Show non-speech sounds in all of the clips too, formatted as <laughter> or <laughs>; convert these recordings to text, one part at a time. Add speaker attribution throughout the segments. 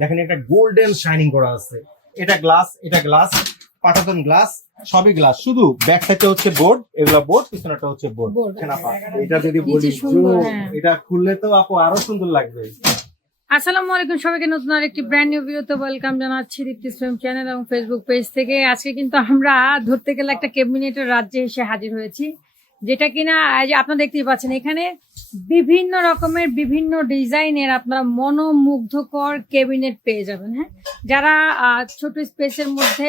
Speaker 1: দেখেন এটা golden shining করা আছে। এটা গ্লাস এটা গ্লাস পাটাতন গ্লাস সবই গ্লাস শুধু ব্যাক সাইডে হচ্ছে বোর্ড এগুলা বোর্ড পিছনেটা হচ্ছে বোর্ড এটা যদি বলি
Speaker 2: হ্যাঁ।
Speaker 1: এটা খুললে তো আপু আরও সুন্দর লাগবে।
Speaker 2: আসসালামু আলাইকুম সবাইকে নতুন আরেকটি ব্র্যান্ড নিউ ভিডিওতে ওয়েলকাম জানাচ্ছি দীপ্তি ফিল্ম চ্যানেল এবং ফেসবুক পেজ থেকে। আজকে কিন্তু আমরা ধরতে গেলে একটা ক্যাবিনেটের রাজ্যে এসে হাজির হয়েছি। যেটা কিনা যে আপনারা দেখতেই পাচ্ছেন, এখানে বিভিন্ন রকমের বিভিন্ন ডিজাইনের আপনারা মনোমুগ্ধকর ক্যাবিনেট পেয়ে যাবেন হ্যাঁ? যারা ছোট স্পেসের মধ্যে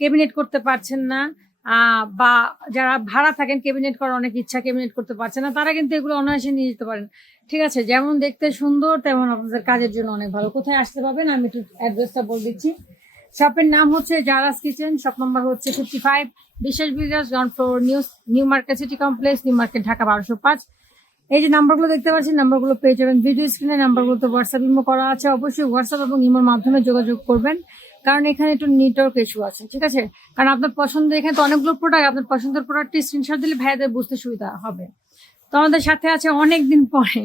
Speaker 2: ক্যাবিনেট করতে পারছেন না বা যারা ভাড়া থাকেন, ক্যাবিনেট করার অনেক ইচ্ছা ক্যাবিনেট করতে পারছেন না, তারা কিন্তু এগুলো অনায়াসে নিয়ে যেতে পারেন। ঠিক আছে, যেমন দেখতে সুন্দর, তেমন আপনাদের কাজের জন্য অনেক ভালো। কোথায় আসতে পারবেন? আমি একটু অ্যাড্রেসটা বলে দিচ্ছি। শপের নাম হচ্ছে জারাস কিচেন শপ নম্বর হচ্ছে fifty five Bishesh builders ground floor new new market city complex new market Dhaka বারোশো পাঁচ। এই যে নাম্বারগুলো দেখতে পাচ্ছেন নাম্বারগুলো পেয়ে যাবেন ভিডিও স্ক্রিনে নাম্বারগুলো তো হোয়াটসঅ্যাপ ইমো করা আছে। অবশ্যই হোয়াটসঅ্যাপ এবং ইমোর মাধ্যমে যোগাযোগ করবেন, কারণ এখানে একটু নেটওয়ার্ক ইস্যু আছে, ঠিক আছে? কারণ আপনার পছন্দ এখানে তো অনেকগুলো প্রোডাক্ট আপনার পছন্দের প্রোডাক্টটি স্ক্রিনশট দিলে ভাইয়াদের বুঝতে সুবিধা হবে। তো আমাদের সাথে আছে অনেকদিন পরে।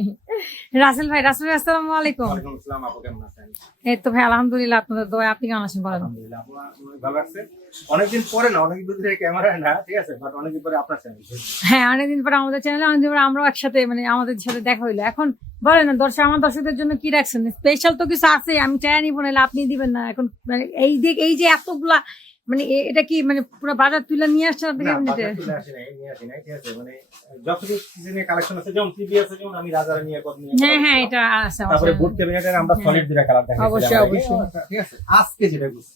Speaker 2: রাসেল ভাই রাসেল ভাই আসসালামু আলাইকুম।
Speaker 1: ওয়ালাইকুম আসসালাম আপু কেমন আছেন?
Speaker 2: এই তো ভাই আলহামদুলিল্লাহ আপনাদের দোয়া আপনি কেমন আছেন বলেন?
Speaker 1: অনেকদিন পরে না অনেকদিন ধরে ক্যামেরায় না ঠিক আছে? বাট অনেকদিন পরে আপনার চ্যানেল
Speaker 2: হ্যাঁ অনেকদিন পরে আমাদের চ্যানেলে অনেকদিন পরে আমরাও একসাথে মানে আমাদের সাথে দেখা হইল। এখন বলেন না দর্শক আমার দর্শকদের জন্য কি রাখছেন স্পেশাল তো কিছু আছে আমি চাই নিব নাহলে আপনি দিবেন না। এখন মানে এই দিক এই যে এতগুলা মানে এটা কি মানে পুরো বাজার তুলে নিয়ে আপনি
Speaker 1: না,
Speaker 2: ক্যাবিনেটে
Speaker 1: বাজার তুলে আসি নাই, নিয়ে আসি নাই, ঠিক আছে? মানে যতটুকু সিজনের কালেকশন আছে যেমন টিভি যেমন আমি রাজারা নিয়ে কত নিয়ে
Speaker 2: হ্যাঁ হ্যাঁ এটা আছে
Speaker 1: তারপরে
Speaker 2: সামনে।
Speaker 1: ক্যাবিনেটের আমরা
Speaker 2: হ্যাঁ।
Speaker 1: সলিড দুটা কালার দেখাইছিলাম
Speaker 2: অবশ্যই, অবশ্যই।
Speaker 1: ঠিক আছে। আজকে যেটা বুঝছি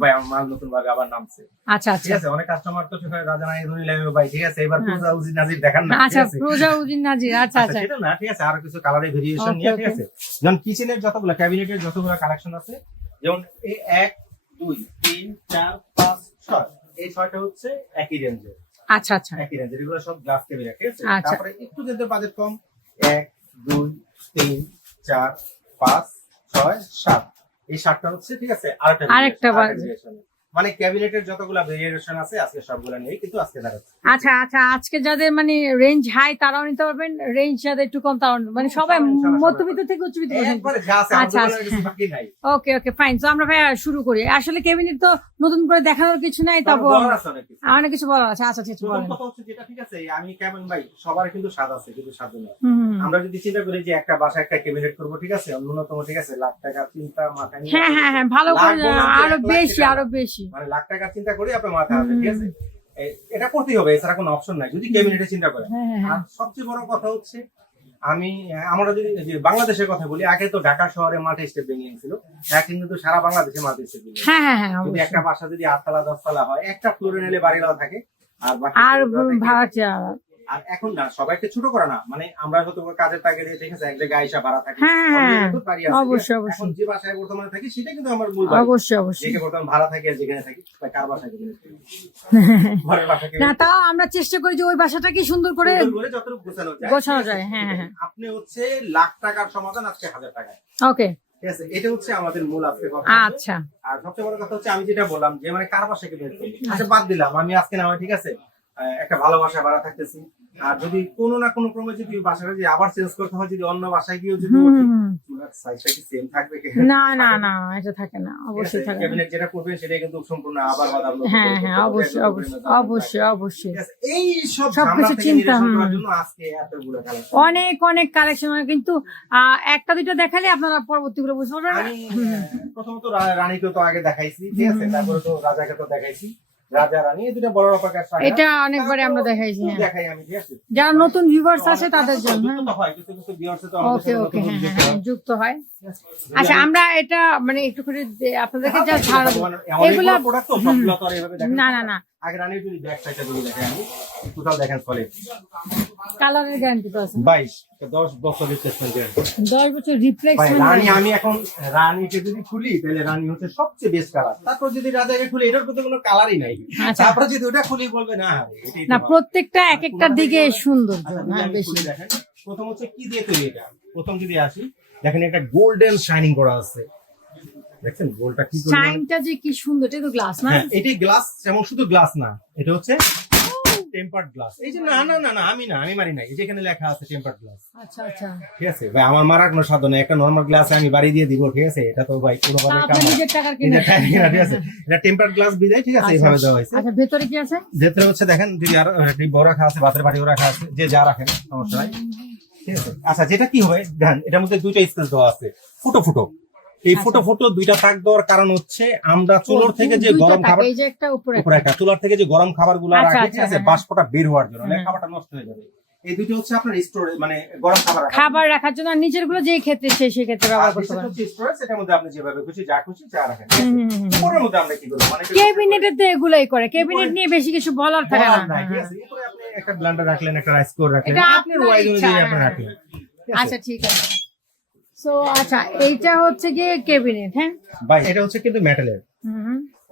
Speaker 1: ভাই আমার মাল নতুন ভাবে আবার নামছে।
Speaker 2: আচ্ছা
Speaker 1: ঠিক
Speaker 2: আচ্ছা।
Speaker 1: আছে? অনেক কাস্টমার তো সেখানে রাজা ধরে ভাই ঠিক আছে? এবার
Speaker 2: হ্যাঁ।
Speaker 1: নাজির দেখান না
Speaker 2: আচ্ছা প্রোজা উজিন নাজির আচ্ছা
Speaker 1: আচ্ছা
Speaker 2: আচ্ছা।
Speaker 1: সেটা না ঠিক আছে? আরও কিছু ভেরিয়েশন নিয়ে ঠিক আছে? যেমন কিচেনের যতগুলো ক্যাবিনেটের যতগুলো কালেকশন আছে যেমন এই এক দুই তিন চার পাঁচ ছয়। এই ছয়টা হচ্ছে একই রেঞ্জের
Speaker 2: আচ্ছা আচ্ছা।
Speaker 1: একই রেঞ্জের এগুলো সব গ্লাস ক্যাবিনেট ঠিক আছে?
Speaker 2: আচ্ছা।
Speaker 1: তারপরে একটু যাদের বাজেট কম এক দুই তিন চার পাঁচ ছয় সাত। এই সাতটা হচ্ছে ঠিক আছে আরেকটা
Speaker 2: আরেকটা।
Speaker 1: মানে ক্যাবিনেটের যতগুলো ভেরিয়েশন আছে আজকে সবগুলো কিন্তু আজকে দেখাচ্ছি
Speaker 2: আচ্ছা আচ্ছা আজকে যাদের মানে রেঞ্জ হাই তারাও নিতে পারবেন রেঞ্জ যাদের একটু কম তারাও মানে সবাই
Speaker 1: সবাই,
Speaker 2: মধ্যবিত্ত থেকে উচ্চবিত্ত আচ্ছা, আচ্ছা। ওকে ওকে ফাইন তো আমরা ভাইয়া শুরু করি। আসলে কেবিনেট তো নতুন করে দেখানোর কিছু নাই
Speaker 1: তারপর অনেক কিছু।
Speaker 2: বলার আছে। আচ্ছা ঠিক
Speaker 1: কথা হচ্ছে যেটা ঠিক আছে আমি কেমন ভাই সবার কিন্তু স্বাদ আছে কিন্তু স্বাদ নেই। আমরা যদি চিন্তা করি যে একটা বাসায় একটা ক্যাবিনেট করব ঠিক আছে ন্যূনতম ঠিক আছে লাখ টাকা চিন্তা মাথায়
Speaker 2: হ্যাঁ হ্যাঁ হ্যাঁ ভালো করে
Speaker 1: আরও
Speaker 2: বেশি আরও বেশি।
Speaker 1: মানে লাখ টাকা চিন্তা করি আপনার মাথায় আসবে ঠিক আছে? এটা করতেই হবে এছাড়া কোনো অপশন নাই। যদি ক্যাবিনেটে চিন্তা করেন।
Speaker 2: হ্যাঁ হ্যাঁ
Speaker 1: আর
Speaker 2: হ্যাঁ
Speaker 1: সবচেয়ে বড় কথা হচ্ছে আমি আমরা যদি যে বাংলাদেশের কথা বলি আগে তো ঢাকা শহরে মাল্টি স্টেপ বিল্ডিং ছিল এখন কিন্তু সারা বাংলাদেশে মাল্টি স্টেপ বিল্ডিং
Speaker 2: হ্যাঁ হ্যাঁ হ্যাঁ
Speaker 1: যদি একটা বাসা যদি আটতলা দশতলা হয় একটা ফ্লোরে নিলে বাড়িওয়ালা থাকে আর বাকি
Speaker 2: আর ভাড়া
Speaker 1: আর এখন না সবাইকে ছোট করা না। মানে আমরা হয়তো কাজের তাকে দিয়ে ঠিক আছে এক জায়গায় আইসা ভাড়া থাকি।
Speaker 2: হ্যাঁ, হ্যাঁ,
Speaker 1: আছে,
Speaker 2: অবশ্যই, অবশ্যই।
Speaker 1: যে বাসায় বর্তমানে থাকি সেটা কিন্তু আমার মূল
Speaker 2: অবশ্যই অবশ্যই
Speaker 1: যেখানে বর্তমানে ভাড়া থাকি আর যেখানে থাকি বা কার বাসায় <laughs>
Speaker 2: না তাও আমরা চেষ্টা করি যে ওই বাসাটাকে সুন্দর করে
Speaker 1: যতটুকু গোছানো যায়।
Speaker 2: গোছানো যায়, হ্যাঁ, হ্যাঁ, হ্যাঁ।
Speaker 1: আপনি হচ্ছে লাখ টাকার সমাধান আজকে হাজার টাকায়।
Speaker 2: ওকে।
Speaker 1: ঠিক আছে? এটা হচ্ছে আমাদের মূল আজকে কথা
Speaker 2: আচ্ছা।
Speaker 1: আর সবচেয়ে বড় কথা হচ্ছে আমি যেটা বললাম যে মানে কার বাসাকে বের করব? আচ্ছা। বাদ দিলাম। আমি আজকে না হয় ঠিক আছে একটা ভালো বাসায় ভাড়া থাকতেছি। আর যদি কোনো না কোনো ক্রমে যদি বাসাটা যদি আবার চেঞ্জ করতে হয় যদি অন্য বাসায় গিয়েও যদি
Speaker 2: হুম,
Speaker 1: উঠি,
Speaker 2: হুম।
Speaker 1: চুলার সাইজটা কি সেম থাকবে
Speaker 2: না না না এটা থাকে না অবশ্যই থাকে
Speaker 1: ক্যাবিনেট যেটা করবেন সেটাই কিন্তু সম্পূর্ণ আবার বাদাম
Speaker 2: হ্যাঁ হ্যাঁ অবশ্যই অবশ্যই অবশ্যই অবশ্যই
Speaker 1: এই সব
Speaker 2: সবকিছু চিন্তা,
Speaker 1: জন্য আজকে এতগুলো।
Speaker 2: অনেক অনেক কালেকশন কিন্তু একটা দুটো দেখালে আপনারা পরবর্তী গুলো বুঝতে পারবেন।
Speaker 1: প্রথমত রানীকে তো আগে দেখাইছি ঠিক আছে তারপরে তো রাজাকে তো দেখাইছি। রাজা রানী এই দুটো বড় অপাকার
Speaker 2: এটা অনেকবারে আমরা দেখাইছি হ্যাঁ।
Speaker 1: দেখাই আমি ঠিক আছে?
Speaker 2: যারা নতুন ভিউয়ার্স আছে তাদের জন্য।
Speaker 1: যুক্ত হয়, কিছু কিছু viewers তো
Speaker 2: ওকে ওকে হ্যাঁ
Speaker 1: যুক্ত।
Speaker 2: হ্যাঁ। যুক্ত হয়। আচ্ছা আমরা এটা মানে একটু করে আপনাদেরকে যা এগুলা
Speaker 1: product তো, সবগুলো তো আর
Speaker 2: না, না, না।
Speaker 1: আগে যদি ব্যাক সাইডটা যদি দেখাই আমি টোটাল দেখেন সলিড
Speaker 2: কালারের গ্যারান্টি তো আছে
Speaker 1: বাইশ দশ বছর রিপ্লেসমেন্ট
Speaker 2: দশ বছর
Speaker 1: ভাই
Speaker 2: রিপ্লেসমেন্ট
Speaker 1: রানী আমি এখন রানীকে যদি খুলি তাহলে রানী হচ্ছে সবচেয়ে বেস্ট কালার তারপর যদি রাজাকে খুলি এটার প্রতি কোনো কালারই নাই।
Speaker 2: আচ্ছা।
Speaker 1: তারপর যদি ওটা খুলি বলবে না
Speaker 2: না প্রত্যেকটা এক একটার দিকে সুন্দর।
Speaker 1: আচ্ছা,
Speaker 2: হ্যাঁ বেশি
Speaker 1: দেখেন। প্রথম হচ্ছে কি দিয়ে তৈরি এটা? প্রথম যদি আসি দেখেন একটা গোল্ডেন শাইনিং করা আছে। দেখছেন গোলটা কি
Speaker 2: শাইনটা যে কি সুন্দর এটা তো গ্লাস না?
Speaker 1: হ্যাঁ এটাই গ্লাস যেমন শুধু গ্লাস না এটা হচ্ছে টেম্পার্ড গ্লাস এই যে না না না না আমি না আমি মারি নাই লেখা আছে টেম্পার্ড গ্লাস
Speaker 2: আচ্ছা আচ্ছা।
Speaker 1: ঠিক আছে ভাই আমার মারার কোনো সাধ্য নেই একটা নর্মাল গ্লাস আমি বাড়ি দিয়ে দিব ঠিক আছে? এটা তো ভাই কোনো
Speaker 2: তা
Speaker 1: ভাবে কাম
Speaker 2: নিজের টাকার কিনে?
Speaker 1: এটা টাকা কিনা, ঠিক আছে? এটা টেম্পার্ড গ্লাস বিদায় ঠিক আছে
Speaker 2: আচ্ছা।
Speaker 1: এইভাবে দেওয়া হয়েছে।
Speaker 2: আচ্ছা ভেতরে কি আছে?
Speaker 1: যেতে হচ্ছে দেখেন যদি আর বড় রাখা আছে ভাতের বাটিও রাখা আছে যে যা রাখেন সমস্যা নাই। আচ্ছা যেটা কি হবে দেখেন এটার মধ্যে দুইটা স্পেস দেওয়া আছে ফুটো ফুটো। এই ফুটো ফুটো দুইটা তাক দেওয়ার কারণ হচ্ছে আমরা চুলোর থেকে যে গরম খাবার
Speaker 2: এই যে একটা উপরে
Speaker 1: একটা। চুলার থেকে যে গরম খাবারগুলো
Speaker 2: আচ্ছা, আচ্ছা,
Speaker 1: ঠিক আছে?
Speaker 2: হ্যাঁ,
Speaker 1: বাষ্পটা বের হওয়ার জন্য নাহলে খাবারটা নষ্ট হয়ে যাবে। এই দুটো হচ্ছে আপনার স্টোরেজ মানে গরম খাবার রাখার
Speaker 2: খাবার রাখার জন্য নিচেরগুলো যেই ক্ষেত্রে সেই সেই ক্ষেত্রে। ব্যবহার করতে পারেন।
Speaker 1: storage, এটার মধ্যে আপনি যেভাবে খুশি যা খুশি চা রাখেন। উপরের মধ্যে আমরা কি করব? মানে
Speaker 2: তো এগুলাই করে। ক্যাবিনেট নিয়ে বেশি কিছু বলার থাকে না।
Speaker 1: ঠিক আছে? উপরে আপনি একটা ব্লেন্ডার রাখলেন একটা রাইস কুকার রাখলেন আপনার ওয়াইজ অনুযায়ী আপনি। রাখলেন
Speaker 2: আচ্ছা ঠিক আছে। সো আচ্ছা এইটা হচ্ছে গিয়ে ক্যাবিনেট হ্যাঁ?
Speaker 1: ভাই এটা হচ্ছে কিন্তু মেটালের।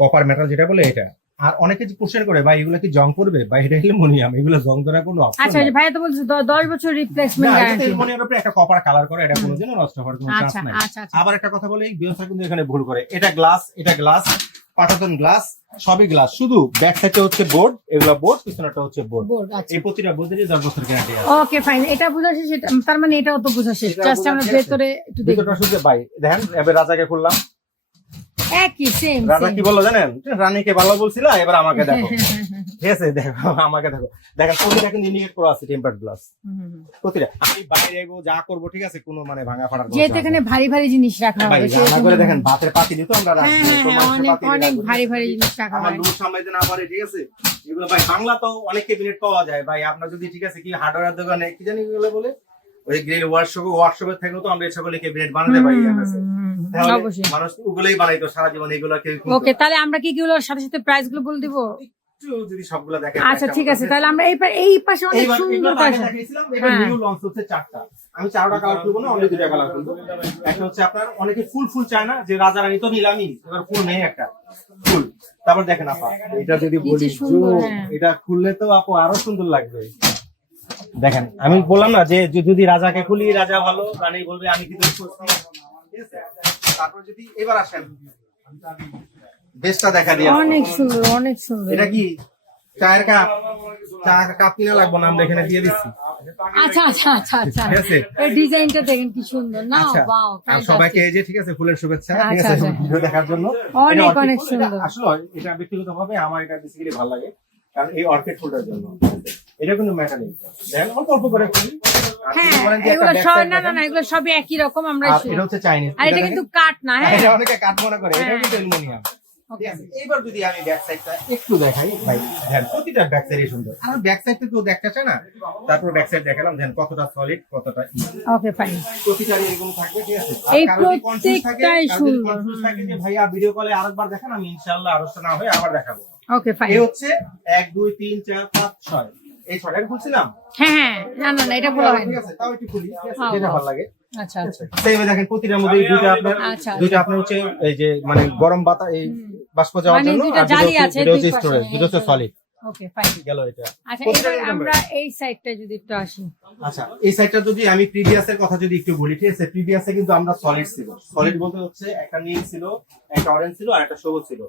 Speaker 1: কপার মেটাল যেটা বলে এটা। আর অনেকে কোশ্চেন করে ভাই এগুলো কি জং করবে? বা এটা অ্যালুমিনিয়াম এগুলো জং ধরার কোনো অপশন
Speaker 2: আচ্ছা ভাই তো বলছে দ- দশ বছর রিপ্লেসমেন্ট গ্যারান্টি
Speaker 1: অ্যালুমিনিয়ামের উপরে একটা কপার কালার করে এটা কোনোদিনও নষ্ট হওয়ার কোনো চান্স
Speaker 2: আচ্ছা
Speaker 1: নাই।
Speaker 2: আচ্ছা আচ্ছা।
Speaker 1: আবার একটা কথা বলে এই বিয়সা কিন্তু এখানে ভুল করে। এটা গ্লাস এটা গ্লাস পাটাতন গ্লাস সবই গ্লাস শুধু ব্যাক সাইডে হচ্ছে বোর্ড এগুলা বোর্ড পিছনেটা হচ্ছে বোর্ড
Speaker 2: আচ্ছা।
Speaker 1: এই প্রতিটা বোর্ডেরই দশ বছর গ্যারান্টি আছে।
Speaker 2: ওকে ফাইন এটা বোঝা শেষ তার মানে এটাও তো বোঝা শেষ।
Speaker 1: এটা
Speaker 2: জাস্ট আমরা ভেতরে একটু দেখি।
Speaker 1: ভেতরটা শুধু ভাই দেখেন এবারে রাজাকে খুললাম।
Speaker 2: একই সেম
Speaker 1: রাজা কি বলল জানেন? রানীকে ভালো বলছিল এবার আমাকে দেখো। <laughs> ঠিক আছে দেখো আমাকে দেখো। দেখেন প্রতিটা কিন্তু ইন্ডিকেট করা আছে টেম্পার্ড গ্লাস প্রতিটা। আমি বাইরে যাব যা করব ঠিক আছে কোনো মানে ভাঙা ফাটার
Speaker 2: যেহেতু এখানে ভারী ভারী জিনিস রাখা হবে
Speaker 1: রান্না করে দেখেন ভাতের পাতি দিত আমরা
Speaker 2: হ্যাঁ হ্যাঁ অনেক অনেক ভারী ভারী জিনিস রাখা
Speaker 1: আমার
Speaker 2: হয়।
Speaker 1: লোক সামলাইতে না পারে ঠিক আছে? এগুলো ভাই বাংলা তো অনেক ক্যাবিনেট পাওয়া যায়। ভাই আপনার যদি ঠিক আছে কি হার্ডওয়্যার দোকানে কি জানি এগুলো বলে? ওই গ্রিল ওয়ার্কশপ ওয়ার্কশপের থেকেও তো আমরা এই সকলে ক্যাবিনেট বানাতে পারি তাহলে মানুষ ওগুলোই বানাইতো সারা জীবন
Speaker 2: ওকে তাহলে আমরা কি কি সাথে সাথে প্রাইসগুলো বলে দিব?
Speaker 1: যদি সবগুলো দেখেন
Speaker 2: আচ্ছা ঠিক আছে তাহলে আমরা এই এই পাশে অনেক সুন্দর
Speaker 1: এবার
Speaker 2: হ্যাঁ।
Speaker 1: নিউ লঞ্চ হচ্ছে চারটা। আমি চারটা কালার করব না দুটা কালার করব একটা হচ্ছে আপনার অনেকে ফুল ফুল চায় না যে রাজা রানী তো নিলামই এবার ফুল নেই একটা। ফুল। তারপর দেখেন আপা এটা যদি বলি
Speaker 2: হ্যাঁ।
Speaker 1: এটা খুললে তো আপু আরও সুন্দর লাগবে। দেখেন আমি বললাম না যে যদি রাজাকে খুলি রাজা ভালো রানী বলবে আমি কিন্তু করছি। ঠিক আছে? তারপর যদি এবার আসেন বেশটা দেখা দিয়ে
Speaker 2: অনেক সুন্দর অনেক সুন্দর।
Speaker 1: এটা কি? চায়ের কাপ? চা কাপ কিনা লাগবো না আমরা এখানে দিয়ে দিচ্ছি।
Speaker 2: আচ্ছা আচ্ছা আচ্ছা আচ্ছা।
Speaker 1: ঠিক আছে?
Speaker 2: এই ডিজাইনটা দেখেন কি সুন্দর। না
Speaker 1: আচ্ছা।
Speaker 2: ওয়াও
Speaker 1: আর সবাইকে এই যে ঠিক আছে ফুলের শুভেচ্ছা ঠিক
Speaker 2: আচ্ছা,
Speaker 1: আছে। ভিডিও দেখার জন্য।
Speaker 2: অনেক,
Speaker 1: এটা
Speaker 2: অনেক সুন্দর।
Speaker 1: আসলে এটা ব্যক্তিগত ভাবে আমার এটা বেসিক্যালি ভালো লাগে কারণ এই অর্কিড ফুলটার জন্য। এটা কিন্তু মেটালিক দেখেন অল্প অল্প করে
Speaker 2: হ্যাঁ এগুলো সব না না এগুলো সবই একই রকম আমরা
Speaker 1: এটা হচ্ছে চাইনিজ
Speaker 2: আর এটা কিন্তু কাঠ না হ্যাঁ।
Speaker 1: এটা অনেকে কাঠ মনে করে এটা। কিন্তু অ্যালুমিনিয়াম। ঠিক
Speaker 2: Okay.
Speaker 1: আছে এইবার যদি আমি ব্যাক সাইডটা একটু দেখাই ভাই দেখেন প্রতিটা ব্যাক সাইডই সুন্দর। আর ব্যাক সাইড কেউ দেখতে না তারপর ব্যাক সাইড দেখালাম দেখেন কতটা সলিড কতটা
Speaker 2: ওকে ফাইন
Speaker 1: প্রতিটারই এরকম থাকবে ঠিক আছে?
Speaker 2: এই
Speaker 1: কারও যদি confuse থাকে,
Speaker 2: প্রত্যেকটাই সুন্দর,
Speaker 1: থাকে যে ভাইয়া ভিডিও কলে আরেকবার দেখান আমি ইনশাআল্লাহ আলোচনা না হয়ে আবার দেখাবো।
Speaker 2: ওকে ফাইন
Speaker 1: এই হচ্ছে এক দুই তিন চার পাঁচ ছয়। এই খুলছিলাম?
Speaker 2: হ্যাঁ হ্যাঁ না না না এটা খোলা হয়নি।
Speaker 1: তাও একটু খুলি
Speaker 2: হ্যাঁ,
Speaker 1: যেটা
Speaker 2: হ্যাঁ।
Speaker 1: ভালো লাগে।
Speaker 2: আচ্ছা আচ্ছা।
Speaker 1: সেইভাবে দেখেন প্রতিটার মধ্যে দুইটা আপনার
Speaker 2: আচ্ছা,
Speaker 1: দুইটা আপনার হচ্ছে এই যে মানে গরম বাতা এই বাষ্প যাওয়ার
Speaker 2: মানে
Speaker 1: জন্য আর দুটো হচ্ছে- দুটো স্টোরেজ হচ্ছে সলিড
Speaker 2: ওকে ফাইন
Speaker 1: গেল এটা।
Speaker 2: আচ্ছা এবার আমরা এই সাইডটা যদি একটু আসি।
Speaker 1: আচ্ছা এই সাইডটা যদি আমি প্রিভিয়াসের কথা যদি একটু বলি ঠিক আছে? প্রিভিয়াসে কিন্তু আমরা সলিড ছিল। সলিড বলতে হচ্ছে একটা নীল ছিল একটা অরেঞ্জ ছিল আর একটা সবুজ ছিল।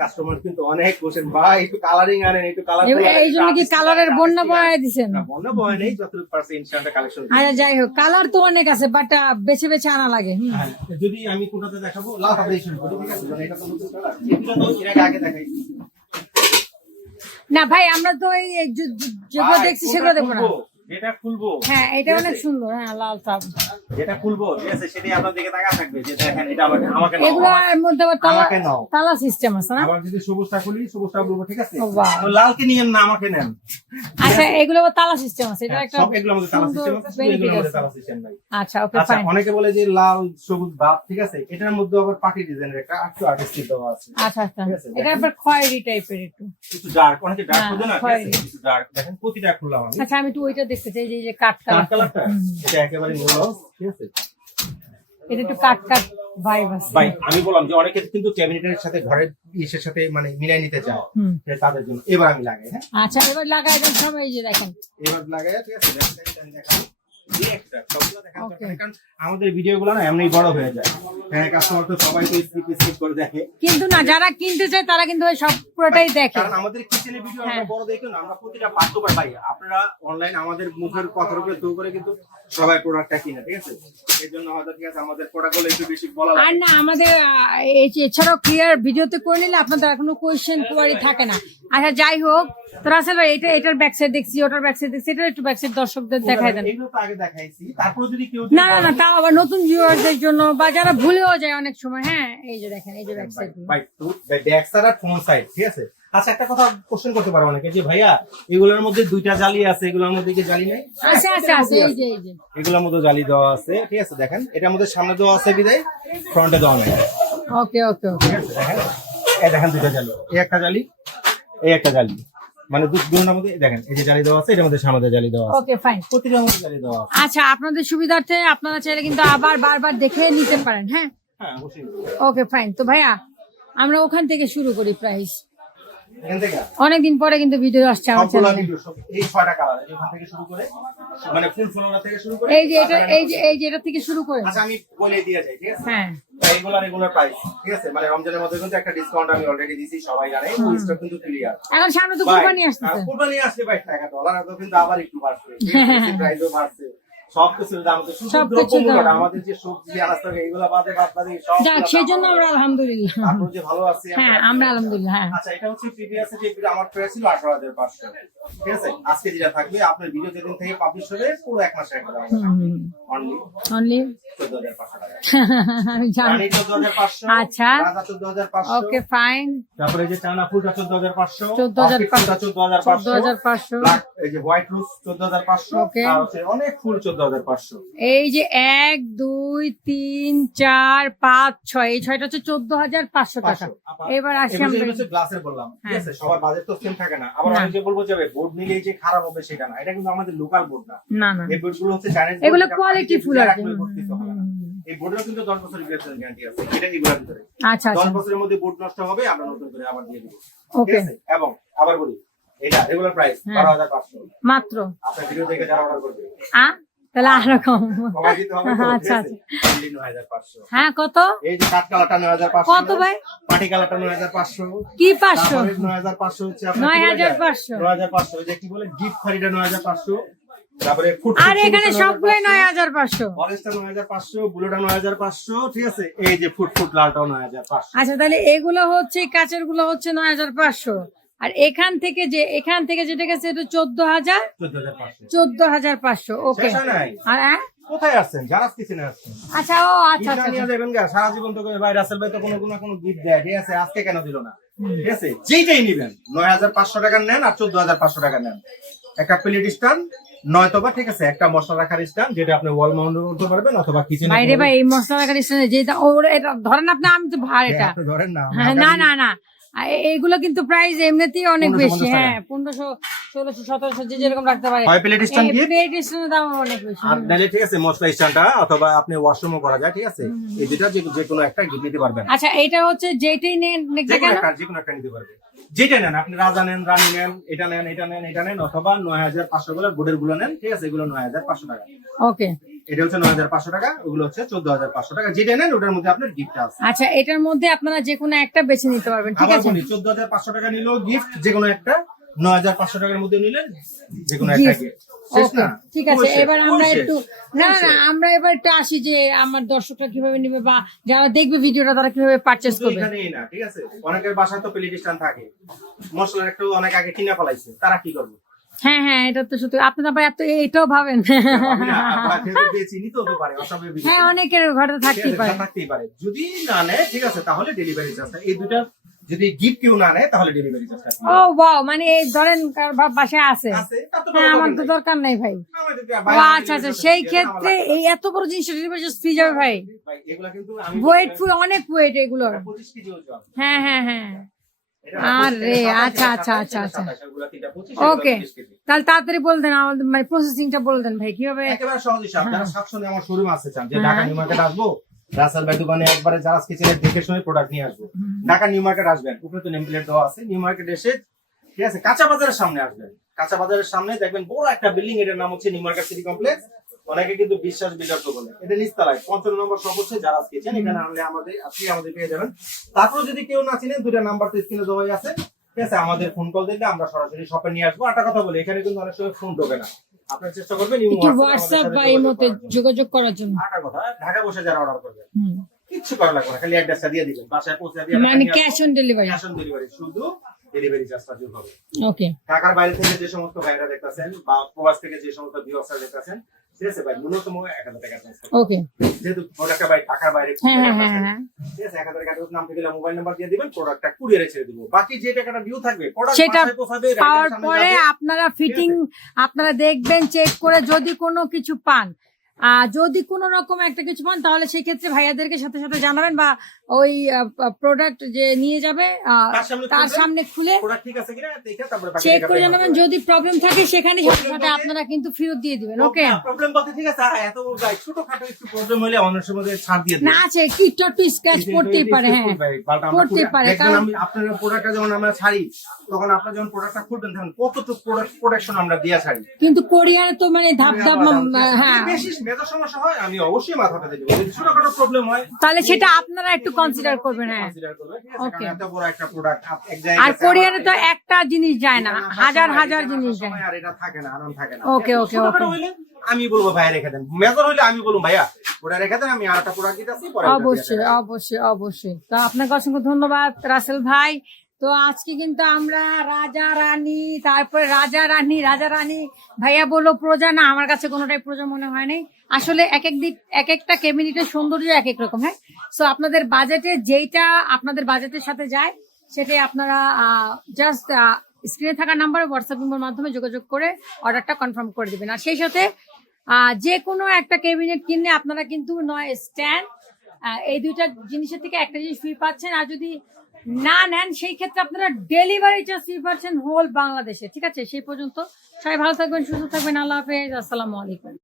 Speaker 1: কাস্টমার কিন্তু অনেক বসেন ভাই একটু কালারিং আনেন একটু কালার
Speaker 2: এই জন্য কি কালারের বন্যা বয়ে দিছেন?
Speaker 1: না বন্যা বয় নেই যতটুকু পারছে কালেকশন
Speaker 2: আচ্ছা যাই হোক কালার তো অনেক আছে বাট বেছে বেছে আনা লাগে হুম।
Speaker 1: যদি আমি কোনটাতে দেখাবো লাল ঠিক আছে? মানে এটা তো কালার এগুলো তো এর আগে দেখাই
Speaker 2: না ভাই আমরা তো এই যেগুলো দেখছি সেগুলো দেখব না?
Speaker 1: যেটা খুলবো।
Speaker 2: হ্যাঁ এটা অনেক সুন্দর হ্যাঁ লাল সাব
Speaker 1: যেটা খুলবো ঠিক আছে? সেটাই আপনার দিকে তাকা থাকবে যে দেখেন এটা আমাকে আমাকে নাও,
Speaker 2: মধ্যে আবার তালা তালা সিস্টেম আছে না?
Speaker 1: আবার যদি সবুজটা খুলি সবুজটা বলব ঠিক আছে?
Speaker 2: বাহ।
Speaker 1: তো লালকে নিয়েন না আমাকে নেন।
Speaker 2: আচ্ছা এগুলো আবার তালা সিস্টেম আছে এটা
Speaker 1: হ্যাঁ,
Speaker 2: একটা
Speaker 1: সব তালা সিস্টেম আছে তালা সিস্টেম নাই।
Speaker 2: আচ্ছা ওকে
Speaker 1: আচ্ছা অনেকে বলে যে লাল সবুজ ভাব ঠিক আছে? এটার মধ্যে আবার পার্টি ডিজাইনের একটা একটু আর্টিস্টিক দেওয়া আছে।
Speaker 2: আচ্ছা আচ্ছা। এটা। আবার খয়েরি টাইপের একটু।
Speaker 1: একটু ডার্ক অনেকে ডার্ক
Speaker 2: হ্যাঁ,
Speaker 1: খোঁজে না ডার্ক দেখেন প্রতিটা খুললাম
Speaker 2: আচ্ছা আমি একটু ওইটা দেখতে এই যে
Speaker 1: কালারটা? এটা একেবারে নিউ ঠিক আছে?
Speaker 2: এটা একটু ভাইব আছে।
Speaker 1: ভাই আমি বললাম যে অনেকে কিন্তু ক্যাবিনেটের সাথে ঘরের ইসের সাথে মানে মিলাই নিতে চায়। তাদের জন্য। এবার আমি লাগাই হ্যাঁ?
Speaker 2: আচ্ছা এবার লাগাই দেন সবাই এই যে দেখেন।
Speaker 1: এবার লাগাই ঠিক আছে? কারণ আমাদের ভিডিও না এমনি বড় হয়ে যায়। হ্যাঁ কাস্টমার তো সবাই তো স্কিপ স্কিপ করে দেখে।
Speaker 2: কিন্তু না যারা কিনতে চায় তারা কিন্তু ওই সব পুরোটাই দেখে।
Speaker 1: কারণ আমাদের কিচেনের ভিডিও আমরা
Speaker 2: হ্যাঁ।
Speaker 1: বড় দেখি না আমরা প্রতিটা পার্ট তো পাই আপনারা অনলাইন আমাদের মুখের কথার উপরে দু করে কিন্তু সবাই প্রোডাক্টটা কিনে ঠিক আছে? এই জন্য হয়তো ঠিক আছে আমাদের প্রোডাক্ট একটু বেশি বলা
Speaker 2: আর না আমাদের এছাড়াও ক্লিয়ার ভিডিওতে করে নিলে আপনাদের আর কোনো কোয়েশ্চেন কোয়ারি থাকে না। আচ্ছা যাই হোক তো রাসেল ভাই এটা এটার ব্যাক সাইড দেখছি ওটার ব্যাক সাইড দেখছি এটার একটু ব্যাক সাইড দর্শকদের দেখাই দেন।
Speaker 1: এগুলো তো আগে দেখাইছি তারপর যদি কেউ
Speaker 2: না না না তাও আবার নতুন ভিউয়ারদের জন্য বা যারা ভুলেও যায় অনেক সময় হ্যাঁ এই যে দেখেন এই যে back side
Speaker 1: by two back side R front side ঠিক আছে? আচ্ছা একটা কথা কোশ্চেন করতে পারো অনেকে যে ভাইয়া এগুলোর মধ্যে দুইটা জালি আছে এগুলোর মধ্যে কি জালি নেই?
Speaker 2: আচ্ছা আচ্ছা আচ্ছা এই যে এই যে।
Speaker 1: এগুলোর মধ্যে জালি দেওয়া আছে ঠিক আছে দেখেন। এটার মধ্যে সামনে দেওয়া আছে বিদায় ফ্রন্টে দেওয়া নেই।
Speaker 2: ওকে ওকে ওকে
Speaker 1: দেখেন। এই দেখেন দুইটা জালি এই একটা জালি এই একটা জালি। মানে মধ্যে দেখেন এই যে জালি দেওয়া আছে এটার মধ্যে সামনে জালি দেওয়া আছে।
Speaker 2: ওকে ফাইন
Speaker 1: প্রতিটার মধ্যে জালি দেওয়া আছে।
Speaker 2: আচ্ছা আপনাদের সুবিধার্থে আপনারা চাইলে কিন্তু আবার বারবার দেখে নিতে পারেন হ্যাঁ?
Speaker 1: হ্যাঁ অবশ্যই।
Speaker 2: ওকে ফাইন তো ভাইয়া আমরা ওখান থেকে শুরু করি প্রাইস অনেকদিন পরে কিন্তু ভিডিও আসছে আমার চ্যানেলে
Speaker 1: এই ছয়টা কালার এখান থেকে শুরু করে মানে ফুল ফলোয়ার থেকে শুরু করে
Speaker 2: এই যে এটা এই যে এই যে এটা থেকে শুরু করে।
Speaker 1: আচ্ছা আমি বলে দিয়ে যাই ঠিক আছে?
Speaker 2: হ্যাঁ।
Speaker 1: রেগুলার রেগুলার প্রাইস ঠিক আছে? মানে রমজানের মধ্যে কিন্তু একটা ডিসকাউন্ট আমি অলরেডি দিয়েছি সবাই জানে স্টক কিন্তু ক্লিয়ার
Speaker 2: এখন সামনে তো কুরবানি আসতেছে।
Speaker 1: কুরবানি আসছে ভাই টাকা ডলার তো কিন্তু আবার একটু বাড়ছে। <laughs> প্রাইসও বাড়ছে। আমাদের যে সবজি আনাজ থাকে এইগুলো বাদে বাদ বাদে সব
Speaker 2: যাক আমরা আলহামদুলিল্লাহ।
Speaker 1: যে ভালো আছে
Speaker 2: হ্যাঁ আমরা আলহামদুলিল্লাহ। হ্যাঁ।
Speaker 1: আচ্ছা এটা হচ্ছে প্রিভিয়াস যে আমার প্রাইস ছিল আঠারো হাজার পাঁচশো। ঠিক আছে? আজকে যেটা থাকবে আপনার ভিডিও যেদিন থেকে পাবলিশ হবে পুরো এক মাসের একটা অনলি
Speaker 2: অনলি
Speaker 1: চোদ্দ হাজার পাঁচশো টাকা।
Speaker 2: আমি জানি।
Speaker 1: রানী চোদ্দ হাজার পাঁচশো
Speaker 2: আচ্ছা।
Speaker 1: রাজা চোদ্দ হাজার পাঁচশো।
Speaker 2: ওকে ফাইন
Speaker 1: তারপরে এই যে চানা ফুলটা চোদ্দ হাজার পাঁচশো।
Speaker 2: 14,500
Speaker 1: চোদ্দ হাজার
Speaker 2: চোদ্দ হাজার পাঁচশো।
Speaker 1: Black, এই যে হোয়াইট রোজ চোদ্দ হাজার পাঁচশো।
Speaker 2: Okay.
Speaker 1: আর অনেক ফুল চোদ্দ
Speaker 2: এই যে এক দুই তিন চার পাঁচ ছয় এই ছয়টা হচ্ছে চোদ্দ হাজার পাঁচশো টাকা। এবার আসি আমরা
Speaker 1: গ্লাসের বললাম ঠিক
Speaker 2: হ্যাঁ।
Speaker 1: আছে? সবার বাজেট তো সেম থাকে না। আবার
Speaker 2: না।
Speaker 1: অনেকে বলব যাবে বোর্ড নিলেই যে খারাপ হবে সেটা না। এটা কিন্তু আমাদের লোকাল বোর্ড না।
Speaker 2: না না।
Speaker 1: এই বোর্ডগুলো হচ্ছে চাইনিজ
Speaker 2: এগুলো কোয়ালিটি ফুল আর
Speaker 1: এই বোর্ডের কিন্তু দশ বছর রিপ্লেসমেন্ট গ্যারান্টি আছে। এটা এগুলোর ভিতরে।
Speaker 2: আচ্ছা
Speaker 1: দশ
Speaker 2: আচ্ছা
Speaker 1: বছরের মধ্যে বোর্ড নষ্ট হবে আমরা নতুন করে আবার দিয়ে দিব। ঠিক
Speaker 2: ওকে
Speaker 1: আছে? এবং আবার বলি এটা রেগুলার প্রাইস
Speaker 2: হ্যাঁ।
Speaker 1: বারো হাজার পাঁচশো।
Speaker 2: মাত্র।
Speaker 1: আপনার ভিডিও দেখে যারা অর্ডার করবে।
Speaker 2: আ? তাহলে আরও কম আচ্ছা আচ্ছা
Speaker 1: 9,500
Speaker 2: হ্যাঁ কত
Speaker 1: এই যে কালারটা নয় হাজার
Speaker 2: কত ভাই?
Speaker 1: পাটি কালারটা নয় হাজার পাঁচশো
Speaker 2: কি পাঁচশো
Speaker 1: নয় হাজার পাঁচশো হচ্ছে আপনার
Speaker 2: 9,500
Speaker 1: নয় হাজার পাঁচশো যে কি বলে গিফট খারিটা নয় হাজার পাঁচশো তারপরে
Speaker 2: আর এখানে সবগুলোই নয় হাজার পাঁচশো
Speaker 1: অরেঞ্জটা নয় হাজার পাঁচশো ব্লুটা নয় হাজার পাঁচশো ঠিক আছে এই যে ফুট ফুট লালটাও
Speaker 2: আচ্ছা তাহলে এগুলো হচ্ছে কাচেরগুলো হচ্ছে নয় হাজার পাঁচশো আর এখান থেকে যে এখান থেকে যেটা গেছে এটা চোদ্দ হাজার?
Speaker 1: চোদ্দ হাজার পাঁচশো।
Speaker 2: ওকে।
Speaker 1: হয়
Speaker 2: আর হ্যাঁ?
Speaker 1: কোথায় আসছেন? যারা কিচেনে আসছেন?
Speaker 2: আচ্ছা ও আচ্ছা আচ্ছা
Speaker 1: নিয়ে যাবেন গা সারা জীবন তো ভাই রাসেল ভাই তো কোনো কোনো কোনো গিফট দেয় ঠিক আছে? আজকে কেন দিল না? ঠিক আছে? যেইটাই নিবেন নয় হাজার পাঁচশো টাকা নেন আর চোদ্দ হাজার পাঁচশো টাকা নেন। একটা প্লেট স্ট্যান্ড নয়তো বা ঠিক আছে? একটা মশলা রাখার স্ট্যান্ড যেটা আপনি ওয়াল মাউন্ট করতে পারবেন অথবা কিচেনে
Speaker 2: বাইরে ভাই এই মশলা রাখার যেটা ওর এটা ধরেন আপনি আমি তো ভার এটা।
Speaker 1: ধরেন না
Speaker 2: হ্যাঁ না না না। এইগুলো কিন্তু প্রাইস এমনিতেই অনেক বেশি হ্যাঁ পনেরোশো ষোলোশো সতেরোশো যে যেরকম রাখতে পারে
Speaker 1: হয় প্লেট স্ট্যান্ড গিফট
Speaker 2: প্লেট স্টেশনের দাম অনেক বেশি
Speaker 1: আর নাহলে ঠিক আছে মশলা স্ট্যান্ডটা অথবা আপনি ওয়াশরুমও করা যায় ঠিক আছে? এই দুটা যে যে কোনো একটা গিফট নিতে পারবেন।
Speaker 2: আচ্ছা এটা হচ্ছে যেটাই নেন
Speaker 1: যে কোনো
Speaker 2: কেন
Speaker 1: একটা যে কোনো একটা নিতে পারবেন। যেটা নেন আপনি রাজা নেন রানী নেন এটা নেন এটা নেন এটা নেন অথবা নয় হাজার পাঁচশো গুলো বোর্ডেরগুলো নেন ঠিক আছে? এগুলো নয় হাজার পাঁচশো টাকা।
Speaker 2: ওকে
Speaker 1: এটা হচ্ছে নয় হাজার পাঁচশো টাকা ওগুলো হচ্ছে চোদ্দ হাজার পাঁচশো টাকা। যেটা নেন ওটার মধ্যে আপনার গিফট আছে।
Speaker 2: আচ্ছা এটার মধ্যে আপনারা যে কোনো একটা বেছে নিতে পারবেন ঠিক আছে?
Speaker 1: বলি চোদ্দ হাজার পাঁচশো টাকা নিলেও গিফট যে কোনো একটা। টাকার মধ্যে নিলেন যে কোনো একটা গিফট শেষ
Speaker 2: ওকে
Speaker 1: না?
Speaker 2: ঠিক আছে এবার আমরা একটু না না আমরা এবার একটু আসি যে আমার দর্শকরা কীভাবে নেবে বা যারা দেখবে ভিডিওটা তারা কীভাবে পারচেস করবে?
Speaker 1: এখানেই না ঠিক আছে? অনেকের বাসায় তো প্লেট স্ট্যান্ড থাকে। মশলার একটু অনেক আগে কিনা ফেলাইছে তারা কি করবে?
Speaker 2: হ্যাঁ হ্যাঁ এটা তো সত্যি। আপনি আবার এত এটাও ভাবেন। <laughs> হ্যাঁ অনেকের ঘরে থাকতেই পারে।
Speaker 1: থাকতেই পারে। যদি না নেয় ঠিক আছে তাহলে ডেলিভারি চার্জ এই দুটা যদি গিফট কেউ না নেয় তাহলে ডেলিভারি চার্জ
Speaker 2: ও ওয়াও মানে এই ধরেন কার বা- বাসায় আছে।
Speaker 1: আছে তার তো
Speaker 2: হ্যাঁ আমার তো দরকার নাই ভাই। ও আচ্ছা আচ্ছা সেই ক্ষেত্রে এই এত বড় জিনিস ডেলিভারি জাস্ট ফ্রি যাবে ভাই?
Speaker 1: লাগবে। ভাই, এগুলা কিন্তু আমি
Speaker 2: ওয়েট ফুল অনেক ওয়েট এগুলোর।
Speaker 1: এটা 25 কেজি ওজন।
Speaker 2: হ্যাঁ হ্যাঁ হ্যাঁ। আরে, আচ্ছা, আচ্ছা, আচ্ছা, আচ্ছা।
Speaker 1: 27, এগুলা তিনটা 25, এগুলা
Speaker 2: ওকে তাহলে তাড়াতাড়ি বলে দেন আমাদের মানে প্রসেসিংটা বলে দেন ভাই কীভাবে?
Speaker 1: একেবারে সহজ হিসাব যারা সাতশনে আমার শোরুম আসতে চান যে
Speaker 2: হ্যাঁ।
Speaker 1: ঢাকা নিউ মার্কেট আসব রাসেল ভাই দোকানে একবারে যারা কিচেনের দেখে শুনে প্রোডাক্ট নিয়ে আসব। ঢাকা নিউ মার্কেট আসবেন উপরে তো নেম প্লেট দেওয়া আছে নিউ মার্কেট এসে ঠিক আছে কাঁচা বাজারের সামনে আসবেন। কাঁচা বাজারের সামনে দেখবেন বড় একটা বিল্ডিং এটার নাম হচ্ছে নিউ মার্কেট সিটি কমপ্লেক্স। অনেকে কিন্তু বিশ্বাস বিতর্ক বলে। এটা নিস্তালায় পঞ্চান্ন নম্বর শপ হচ্ছে যারা কিচেন এখানে আনলে আমাদের আপনি আমাদের পেয়ে যাবেন। তারপর যদি কেউ না চিনেন দুটা নাম্বার তো স্ক্রিনে দেওয়াই আছে। ঠিক আছে আমাদের ফোন কল দিলে আমরা সরাসরি শপে নিয়ে আসব। একটা কথা বলি এখানে কিন্তু অনেক সময় ফোন ঢোকে না। আপনার চেষ্টা করবেন
Speaker 2: একটু হোয়াটসঅ্যাপ বা ইমোতে
Speaker 1: যোগাযোগ
Speaker 2: করার জন্য।
Speaker 1: আরেকটা কথা ঢাকা বসে যারা অর্ডার। কিচ্ছু করা লাগবে না খালি অ্যাড্রেসটা দিয়ে দিবেন। বাসায় পৌঁছে দিয়ে
Speaker 2: মানে cash on delivery
Speaker 1: cash on delivery শুধু ডেলিভারি চার্জটা যোগ হবে।
Speaker 2: ওকে
Speaker 1: ঢাকার বাইরে থেকে যে সমস্ত ভাইরা দেখতেছেন বা প্রবাস থেকে যে সমস্ত ভিউয়ার্সরা দেখতেছেন ঠিক আছে ভাই ন্যূনতম এক হাজার টাকা
Speaker 2: ওকে
Speaker 1: যেহেতু প্রোডাক্টটা ভাই ঢাকার বাইরে
Speaker 2: হ্যাঁ হ্যাঁ হ্যাঁ
Speaker 1: ঠিক আছে এক হাজার টাকা নাম থেকে মোবাইল নাম্বার দিয়ে দিবেন প্রোডাক্টটা কুরিয়ারে ছেড়ে দিব। বাকি যে টাকাটা ডিউ থাকবে
Speaker 2: সেটা পাওয়ার পরে আপনারা ফিটিং আপনারা দেখবেন চেক করে যদি কোনো কিছু পান যদি কোনো রকম একটা কিছু পান তাহলে সেই ক্ষেত্রে ভাইয়াদেরকে সাথে সাথে জানাবেন বা ওই প্রোডাক্ট যে নিয়ে যাবে
Speaker 1: তার সামনে
Speaker 2: খুলে চেক করে জানাবেন। যদি প্রবলেম থাকে সেখানে সাথে সাথে আপনারা কিন্তু ফেরত দিয়ে দিবেন ওকে
Speaker 1: প্রবলেম বলতে ঠিক আছে। আর এত ছোটখাটো একটু প্রবলেম হলে অনেক মধ্যে ছাড় দিয়ে
Speaker 2: না আছে একটু একটু একটু স্ক্র্যাচ পড়তেই পারে হ্যাঁ। পড়তেই পারে, কারণ-
Speaker 1: আমি আপনার প্রোডাক্টটা যখন আমরা ছাড়ি তখন আপনার যখন প্রোডাক্টটা খুলবেন তখন কতটুকু প্রোডাক্ট প্রোটেকশন আমরা দিয়ে ছাড়ি?
Speaker 2: কিন্তু কোরিয়ারে তো মানে ধাপ ধাপ হ্যাঁ।
Speaker 1: যদি বেশি মেজর সমস্যা হয় আমি অবশ্যই মাথা দেবো। যদি ছোটখাটো প্রবলেম হয়
Speaker 2: তাহলে সেটা আপনারা একটু কনসিডার করবেন হ্যাঁ।
Speaker 1: consider করবে, ঠিক আছে? কারণ এত বড় একটা প্রোডাক্ট এক জায়গায়
Speaker 2: আর কোরিয়ারে তো একটা জিনিস যায় না হাজার হাজার জিনিস যায়।
Speaker 1: আর এটা থাকে না আরাম থাকে না। ছোটখাটো
Speaker 2: okay.
Speaker 1: হইলে আমি বলব ভাই রেখে দেন। মেজর হইলে আমি বলব ভাইয়া ওটা রেখে দেন আমি আর প্রোডাক্ট দিতেছি পরে
Speaker 2: অবশ্যই অবশ্যই অবশ্যই। তো আপনাকে অসংখ্য ধন্যবাদ রাসেল ভাই। তো আজকে কিন্তু আমরা রাজা রানী তারপরে রাজা রানী রাজা রানী। ভাইয়া বলল প্রজা না আমার কাছে কোনোটাই প্রজা মনে হয়নি আসলে এক এক দিক এক একটা কেবিনেটের সৌন্দর্য এক এক রকম হ্যাঁ? সো আপনাদের বাজেটে যেইটা আপনাদের বাজেটের সাথে যায়, সেটাই আপনারা জাস্ট স্ক্রিনে থাকা নাম্বারে হোয়াটসঅ্যাপ নম্বর মাধ্যমে যোগাযোগ করে অর্ডারটা কনফার্ম করে দিবেন। আর সেই সাথে যে কোনো একটা ক্যাবিনেট কিনলে আপনারা কিন্তু নয় স্ট্যান্ড এই দুইটা জিনিসের থেকে একটা জিনিস ফ্রি পাচ্ছেন। আর যদি না নেন, সেই ক্ষেত্রে আপনারা ডেলিভারি চার্জ ফ্রি পাচ্ছেন হোল বাংলাদেশে, ঠিক আছে? সেই পর্যন্ত সবাই ভালো থাকবেন, সুস্থ থাকবেন, আল্লাহ হাফেজ, আসসালামু আলাইকুম।